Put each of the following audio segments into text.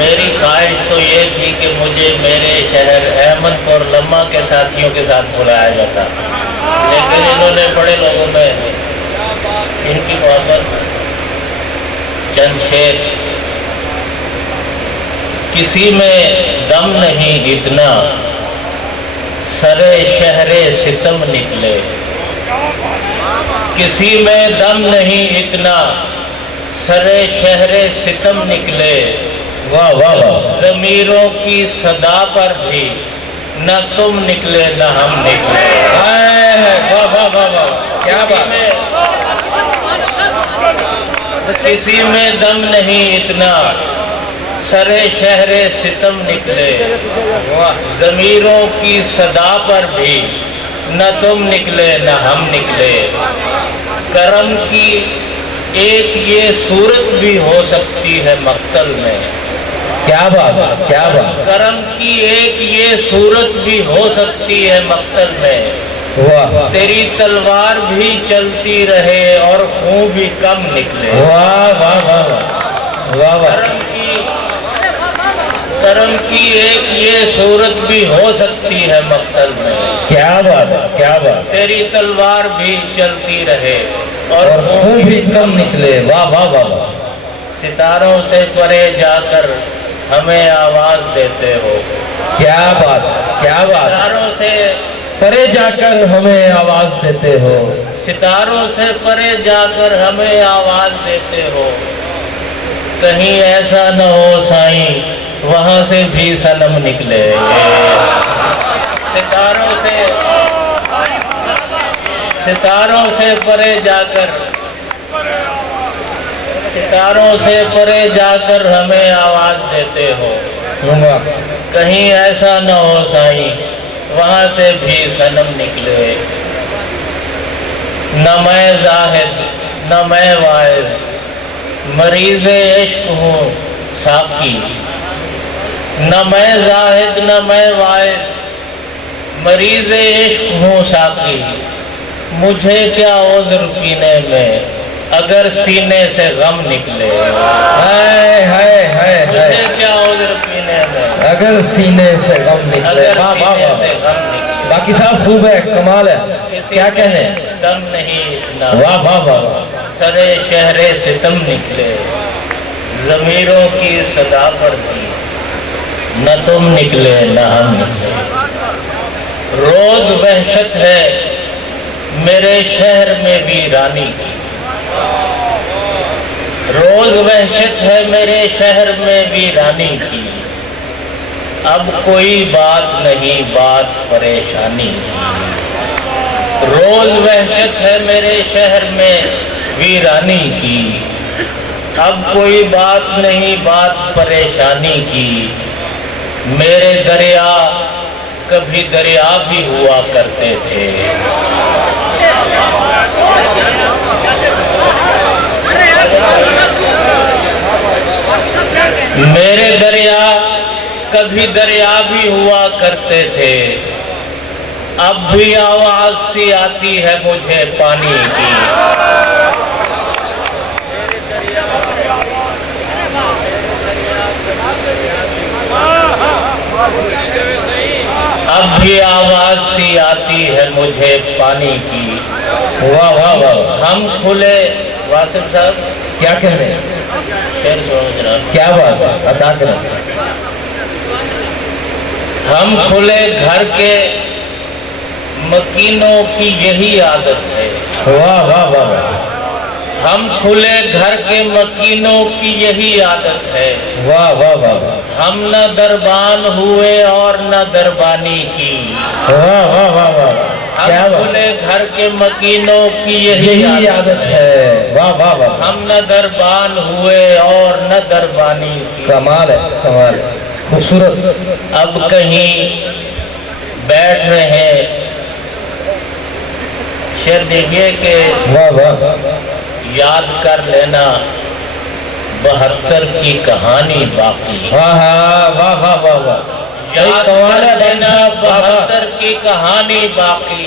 میری خواہش تو یہ تھی کہ مجھے میرے شہر احمد پور لمحہ کے ساتھیوں کے ساتھ بلایا جاتا، لیکن انہوں نے بڑے لوگوں میں ان کی محبت چند شعر: کسی میں دم نہیں اتنا سرے شہر ستم نکلے، کسی میں دم نہیں اتنا سرے شہر ستم نکلے، واہ واہ واہ، ضمیروں کی صدا پر بھی نہ تم نکلے نہ ہم نکلے۔ واہ واہ واہ واہ، کیا بات ہے۔ کسی میں دم نہیں اتنا سرے شہر ستم نکلے، ضمیروں کی صدا پر بھی نہ تم نکلے نہ ہم نکلے، کرم کی ایک یہ صورت بھی ہو سکتی ہے مقتل میں، کیا بات ہے، کیا بات، کرم کی ایک یہ صورت بھی ہو سکتی ہے مقتل میں، واہ تیری تلوار بھی چلتی رہے اور خون بھی کم نکلے۔ واہ واہ واہ واہ واہ، کرم کی ایک یہ صورت بھی ہو سکتی ہے مقتل میں، کیا بات ہے، کیا بات، تیری تلوار بھی چلتی رہے اور اور خون بھی کم نکلے، واہ واہ واہ واہ، ستاروں سے پرے جا کر ہمیں آواز دیتے ہو، کیا بات ہے، کیا بات، ستاروں سے پرے جا کر ہمیں آواز دیتے ہو، ستاروں سے پرے جا کر ہمیں آواز دیتے ہو، کہیں ایسا نہ ہو سائیں وہاں سے بھی صنم نکلے، ستاروں سے پرے جا کر، ستاروں سے پرے جا کر ہمیں آواز دیتے ہو، کہیں ایسا نہ ہو سائیں وہاں سے بھی صنم نکلے، نہ میں زاہد نہ میں واعظ مریض عشق ہوں ساقی، نہ میں زاہد نہ میں واعظ مریض عشق ہوں ساقی، مجھے کیا عذر پینے میں اگر سینے سے غم نکلے، ہائے ہائے ہائے مجھے ہائے، کیا عذر پینے میں اگر سینے سے غم نکلے، اگر واہ واہ سینے واہ، سے غم نکلے، باقی صاحب خوب ہے، کمال ہے، کیا کہنے، دم نہیں اتنا واہ واہ واہ واہ، سرے شہر ستم نکلے، ضمیروں کی صدا پر بھی نہ تم نکلے نہ ہم نکلے، روز وحشت ہے میرے شہر میں ویرانی کی، روز وحشت ہے میرے شہر میں ویرانی کی، اب کوئی بات نہیں بات پریشانی کی، روز وحشت ہے میرے شہر میں ویرانی کی، اب کوئی بات نہیں بات پریشانی کی، میرے دریا کبھی دریا بھی ہوا کرتے تھے، میرے دریا کبھی دریا بھی ہوا کرتے تھے، اب بھی آواز سی آتی ہے مجھے پانی کی، اب بھی آواز سی آتی ہے مجھے پانی کی، واہ واہ واہ، ہم کھلے، واصف صاحب کیا کہنے، شعر سنو جناب، کیا بات ہے، عطا کریں، ہم کھلے گھر کے مکینوں کی یہی عادت ہے، واہ واہ واہ واہ، ہم کھلے گھر کے مکینوں کی یہی عادت ہے، واہ واہ واہ، ہم نہ دربان ہوئے اور نہ دربانی کی، واہ واہ واہ واہ، کیا ہم بات، کھلے گھر کے مکینوں کی یہی یہی عادت عادت ہے، ہے، واہ واہ واہ، ہم نہ دربان ہوئے اور نہ دربانی کی، کمال ہے، کمال ہے، خوبصورت، اب کہیں بیٹھ رہے ہیں، شعر دیکھیے کہ واہ واہ، یاد کر لینا 72 کی کہانی باقی، واہ واہ واہ واہ واہ، یاد کمال کر ہے لینا بادشاہ، واہ واہ، 72 کی کہانی باقی،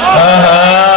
ہاں ہاں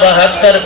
72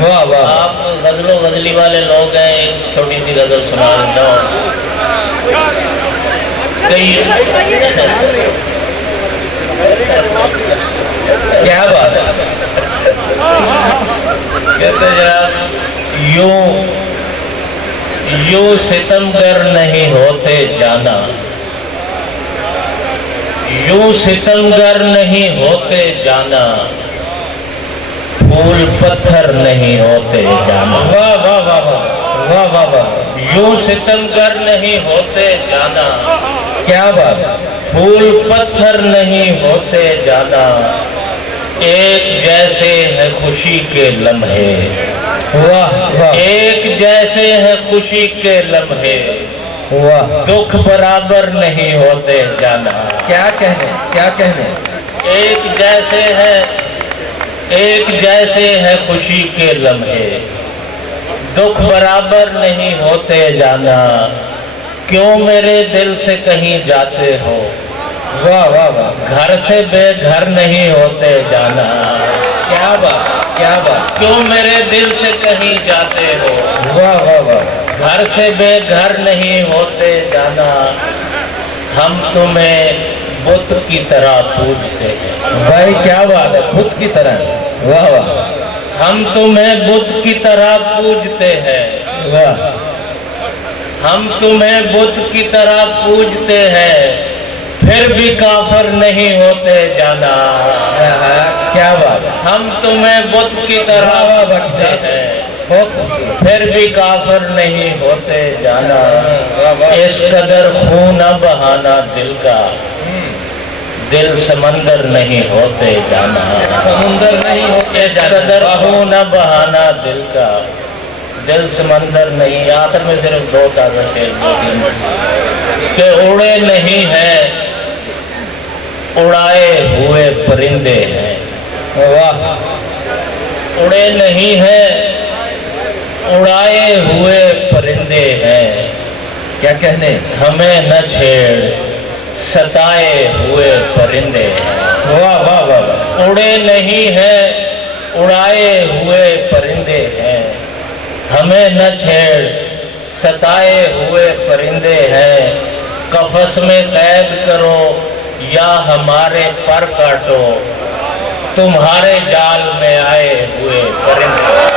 واہ واہ آپ غزل و غزلی والے لوگ ہیں، ایک چھوٹی سی غزل سنا دیتا ہوں۔ کیا بات ہے کہتے جناب یوں ستمگر نہیں ہوتے جانا، یوں ستمگر نہیں ہوتے جانا، پھول پتھر نہیں ہوتے جانا۔ واہ واہ واہ واہ واہ واہ واہ یوں ستمگر نہیں ہوتے جانا، کیا بات ہے پھول پتھر نہیں ہوتے جانا، ایک جیسے ہے خوشی کے لمحے، واہ واہ ایک جیسے ہے خوشی کے لمحے، واہ دکھ برابر نہیں ہوتے جانا۔ کیا کہنے ایک جیسے ہے خوشی کے لمحے، دکھ برابر نہیں ہوتے جانا، کیوں میرے دل سے کہیں جاتے ہو، واہ واہ واہ گھر سے بے گھر نہیں ہوتے جانا۔ کیا بات کیوں میرے دل سے کہیں جاتے ہو، واہ واہ واہ گھر سے بے گھر نہیں ہوتے جانا، ہم تمہیں بت کی طرح پوجتے ہیں، بھائی کیا بات ہے بت کی طرح واہ واہ ہم تمہیں بت کی طرح پوجتے ہیں، واہ ہم تمہیں بت کی طرح پوجتے ہیں، پھر بھی کافر نہیں ہوتے جانا۔ کیا بات ہے ہم تمہیں بت کی طرح واہ واہ پوجتے ہیں، بہت خوبصورت پھر بھی کافر نہیں ہوتے جانا، واہ واہ اس قدر خون نہ بہانا دل کا، دل سمندر نہیں ہوتے جانا۔ سمندر نہیں ہوتے اس قدر خون نہ بہانا دل کا، دل سمندر نہیں۔ آخر میں صرف دو تازہ شعر دو تین کہ اڑے نہیں ہیں اڑائے ہوئے پرندے ہیں، واہ اڑے نہیں ہیں اڑائے ہوئے پرندے ہیں، کیا کہنے ہمیں نہ چھیڑ ستائے ہوئے پرندے ہیں۔ واہ واہ واہ واہ اڑے نہیں ہیں اڑائے ہوئے پرندے ہیں، ہمیں نہ چھیڑ ستائے ہوئے پرندے ہیں، قفس میں قید کرو یا ہمارے پر کاٹو، تمہارے جال میں آئے ہوئے پرندے۔